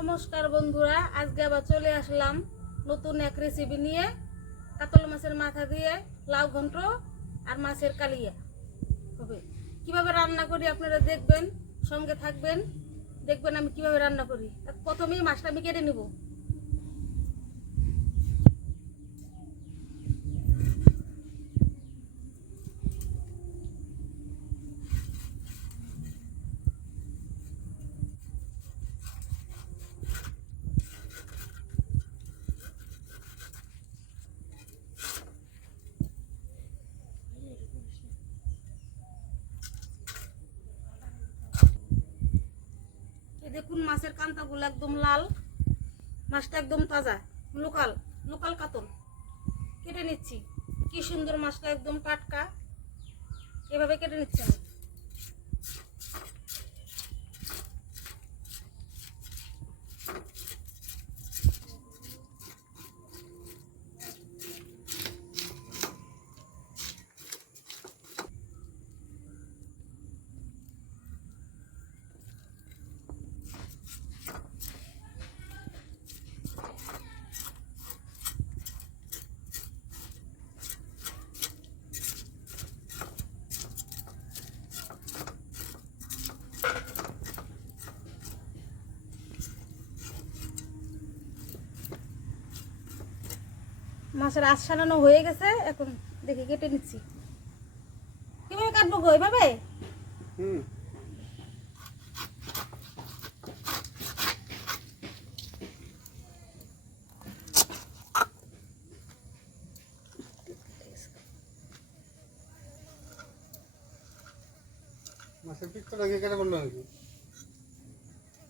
নমস্কার বন্ধুরা, আজকে আবার চলে আসলাম নতুন এক রেসিপি নিয়ে। কাতল মাছের মাথা দিয়ে লাউ ঘন্ট আর মাছের কালিয়া হবে। কিভাবে রান্না করি আপনারা দেখবেন, সঙ্গে থাকবেন, দেখবেন আমি কিভাবে রান্না করি। প্রথমেই মাছটা আমি কেটে নেব। দেখুন মাছের কান্তাগুলো একদম লাল, মাছটা একদম তাজা, লোকাল লোকাল কাতল। কেটে নিচ্ছি, কি সুন্দর মাছটা, একদম টাটকা। এভাবে কেটে নিচ্ছি আমি। মাছের আঁশ সানানো হয়ে গেছে, এখন দেখি কেটে নিচ্ছি। কিভাবে কাটবো গো? এভাবে? মাছের পিসটা আগে কেটে বললো নাকি?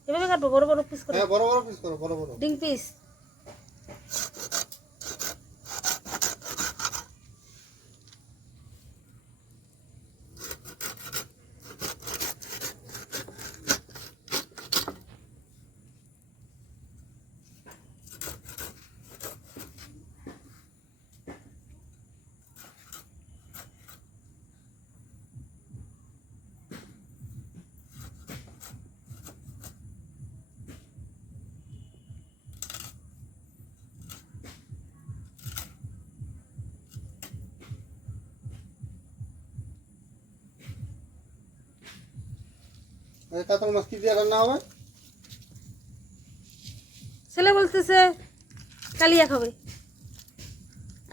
এভাবে কাটবো, বড় বড় পিস করে। হ্যাঁ, বড় বড় পিস করো, বড় বড় ডিম পিস। কাতল মাছ কি দিয়ে রান্না হবে? ছেলে বলতেছে কালিয়া খাবে,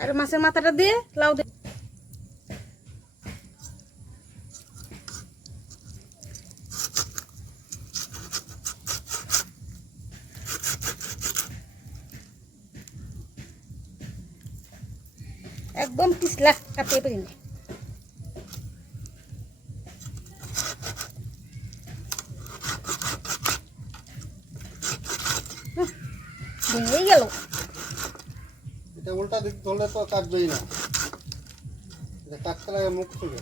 আর মাছের মাথাটা দিয়ে লাউ দিয়ে। একদম পিছলা কাটতে পারিনি। ভেঙেই গেল। এটা উল্টা দিক ধরলে তো কাটবেই না, এটা কাটতে লাগে মুখ থেকে।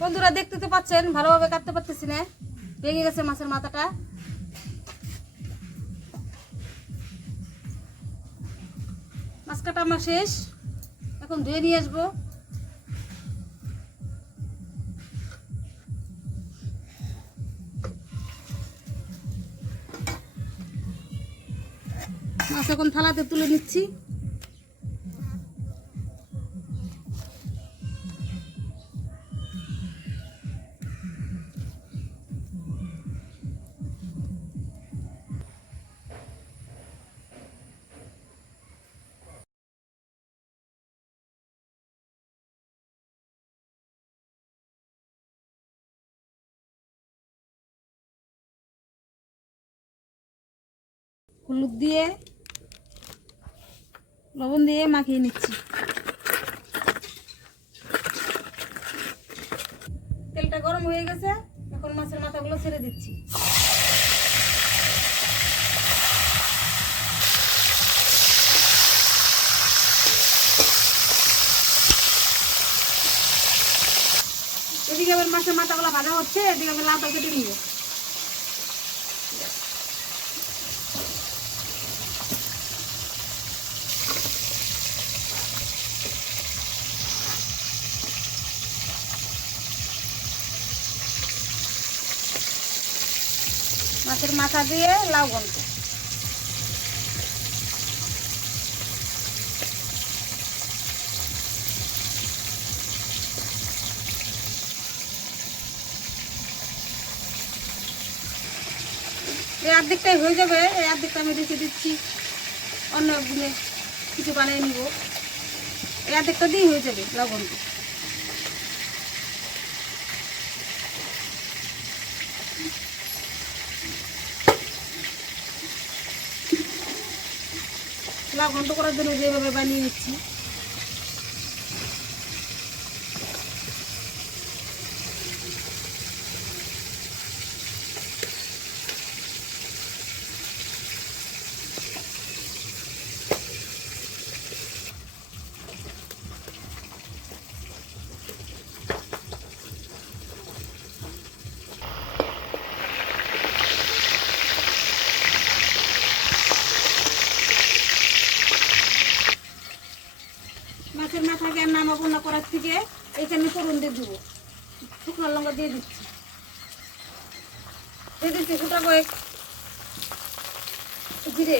বন্ধুরা দেখতে তো পাচ্ছেন, ভালোভাবে কাটতে পারতেছি না, ভেঙে গেছে মাছের মাথাটা। মাছ কাটা আমার শেষ, এখন ধুয়ে নিয়ে আসবো। মাছ এখন থালাতে তুলে নিচ্ছি। হলুদ দিয়ে লবণ দিয়ে মাখিয়ে নিচ্ছি। তেলটা গরম হয়ে গেছে, এখন মাছের মাথাগুলো ছেড়ে দিচ্ছি। এদিকে আবার মাছের মাথাগুলো ভাজা হচ্ছে, এদিকে আবার লাউটা কেটে নিব। মাছের মাথা দিয়ে লাউ ঘন্ট। এই অর্ধেকটাই হয়ে যাবে, এই অর্ধেকটা আমি রেখে দিচ্ছি, অন্য একদিনে কিছু বানিয়ে নিব। এই অর্ধেকটা দিয়ে হয়ে যাবে লাউ ঘন্ট। লাউ ঘন্ট করার জন্য যেভাবে বানিয়ে নিচ্ছি। মাছের মাথাকে আর নামাবো না করার থেকে এখানে ফোড়ন দিয়ে দেবো। শুকনো লঙ্কা দিয়ে দিচ্ছি, গোটা কয়েক জিরে,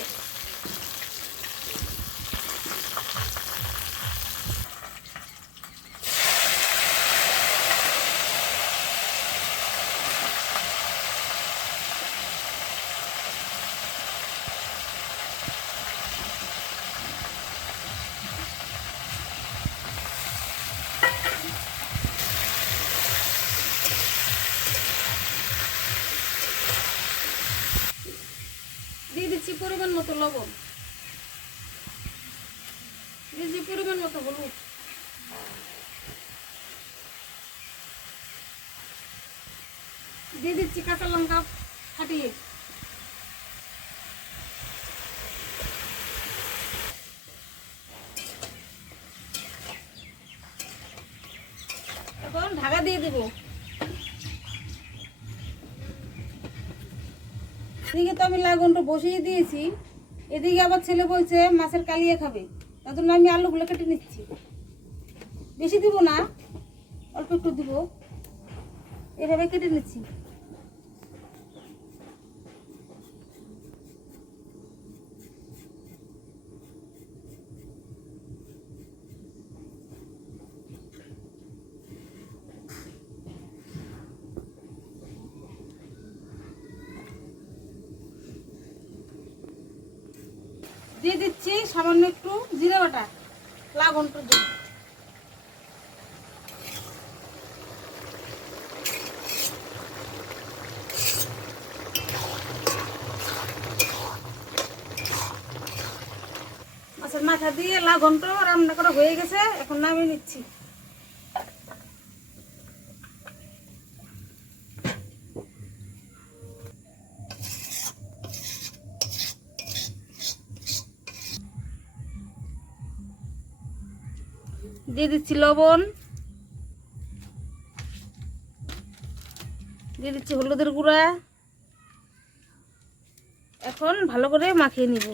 দিয়ে দিচ্ছি পরিমাণ মতো লবণ, দিয়ে দিচ্ছি পরিমাণ মতো হলুদ, দিয়ে দিচ্ছি কাঁচা লঙ্কা ফাটিয়ে, এখন ঢাকা দিয়ে দেবো। এদিকে তো আমি লাউ ঘন্ট বসিয়ে দিয়েছি, এদিকে আবার ছেলে বলছে মাছের কালিয়া খাবে, তার জন্য আমি আলুগুলো কেটে নিচ্ছি। বেশি দিব না, অল্প একটু দিব, এভাবে কেটে নিচ্ছি। দিয়ে দিচ্ছি সামান্য একটু জিরে বাটা লাউ ঘন্টর জন্য। মাছের মাথা দিয়ে লাউ ঘন্ট রান্না করা হয়ে গেছে, এখন নামিয়ে নিচ্ছি। দিয়ে দিচ্ছি লবণ, দিয়ে দিচ্ছি হলুদের গুঁড়া। এখন ভালো করে মাখিয়ে নিব।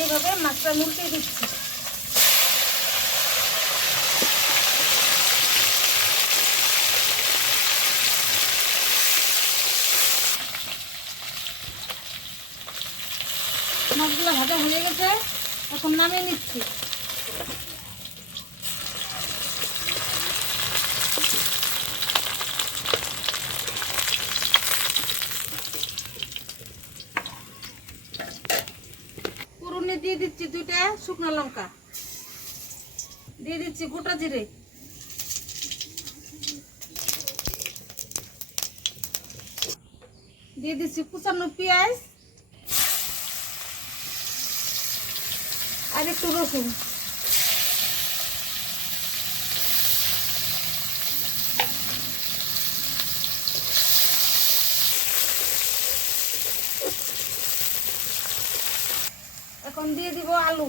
এইভাবে মাছটা মুড়িয়ে দিচ্ছি। মাছগুলো ভাজা হয়ে গেছে, এখন নামিয়ে নিচ্ছি। পুরুনি দিয়ে দিচ্ছি 2টা শুকনো লঙ্কা, দিয়ে দিচ্ছি গোটা জিরে, দিয়ে দিচ্ছি কুচানো পেঁয়াজ আর একটু রসুন, এখন দিয়ে দিব আলু।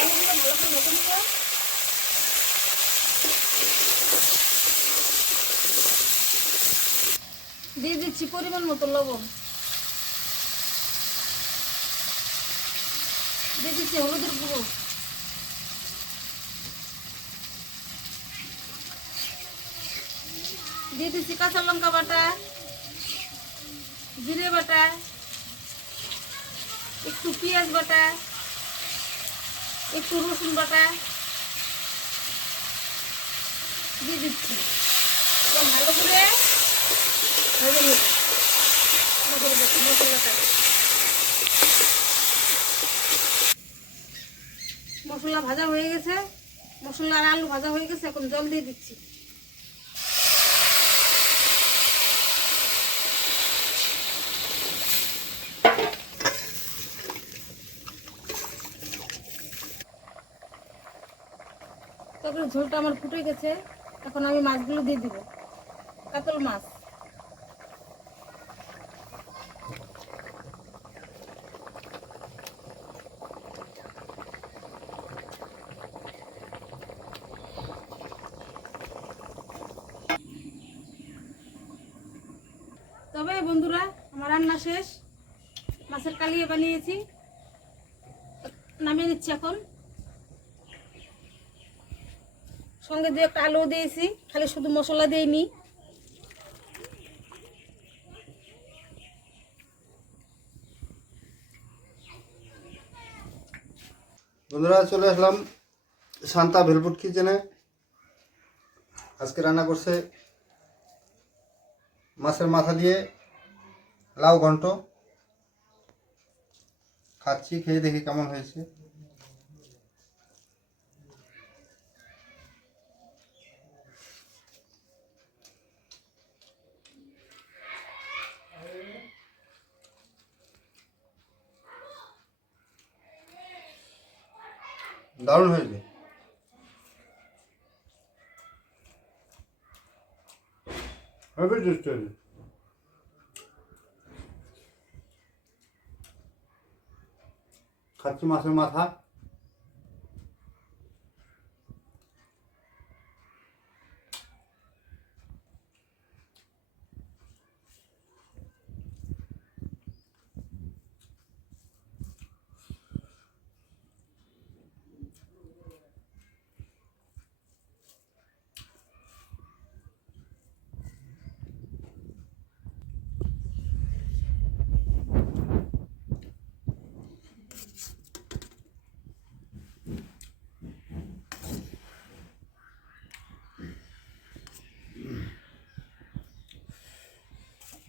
আলুগুলো ভালো করে ভেজে নিব। দিয়ে দিচ্ছি পরিমাণ মতো লবণ, দিয়ে দিচ্ছি হলুদের গুঁড়ো, দিয়ে দিচ্ছি কাঁচা লঙ্কা বাটা, জিরে বাটা, একটু পেঁয়াজ বাটা, একটু রসুন বাটা দিয়ে দিচ্ছি। ভালো করে ভেজে নেব মশলাটা। মশলা ভাজা হয়ে গেছে, মশলা আর আলু ভাজা হয়ে গেছে। এখন জল দিয়ে দিচ্ছি। তারপরে ঝোলটা আমার ফুটে গেছে। এখন আমি মাছগুলো দিয়ে দিব। কাতল মাছ, তবে বন্ধুরা আমার রান্না শেষ। মাছের কালিয়া বানিয়েছি, নামিয়ে নিচ্ছি। এখন সঙ্গে দিয়ে একটা আলু দিয়েছি, খালি শুধু মশলা দিইনি। বন্ধুরা চলে আসলাম শান্তা ভেলপুট কিচেনে। আজকে রান্না করছে মাছের মাথা দিয়ে লাউ ঘন্ট। খাচ্ছি, খেয়ে দেখি কেমন হয়েছে। দারুণ হয়েছে। হেভি টেস্টি হয়েছে। খাচ্ছি মাছের মাথা।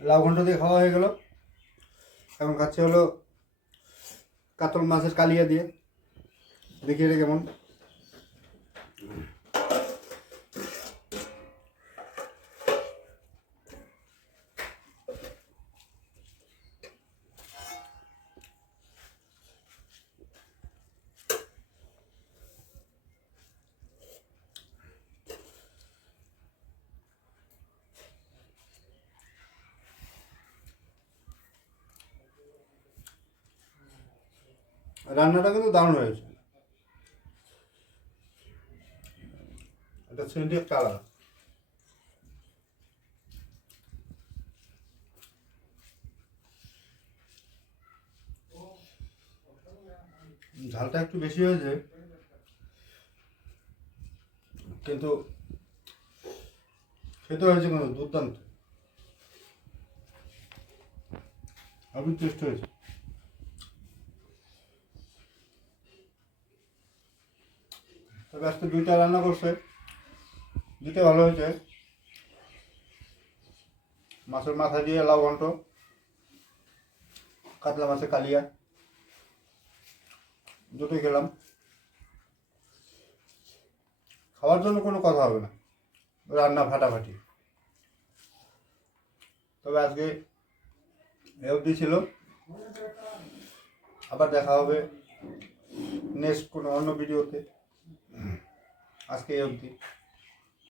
লাউ ঘন্ট দিয়ে খাওয়া হয়ে গেল। এখন খাচ্ছে হলো কাতল মাছের কালিয়া দিয়ে। দেখি এটা কেমন। রান্নাটা কিন্তু দারুণ হয়েছে। এটা সেন্টি একটা আলাদা। ঝালটা একটু বেশি হয়েছে, কিন্তু খেতে হয়েছে কিন্তু দুর্দান্ত। আমি টেস্ট হয়েছে। তবে আজকে দুইটা রান্না করছে, দুইটা ভালো হয়েছে। মাছের মাথা দিয়ে লাউ ঘন্ট, কাতলা মাছের কালিয়া, দুটোই খেলাম। খাওয়ার জন্য কোনো কথা হবে না, রান্না ফাটাফাটি। তবে আজকে এ অবধি ছিল। আবার দেখা হবে নেক্সট কোনো অন্য ভিডিওতে। আজকে এই অবধি।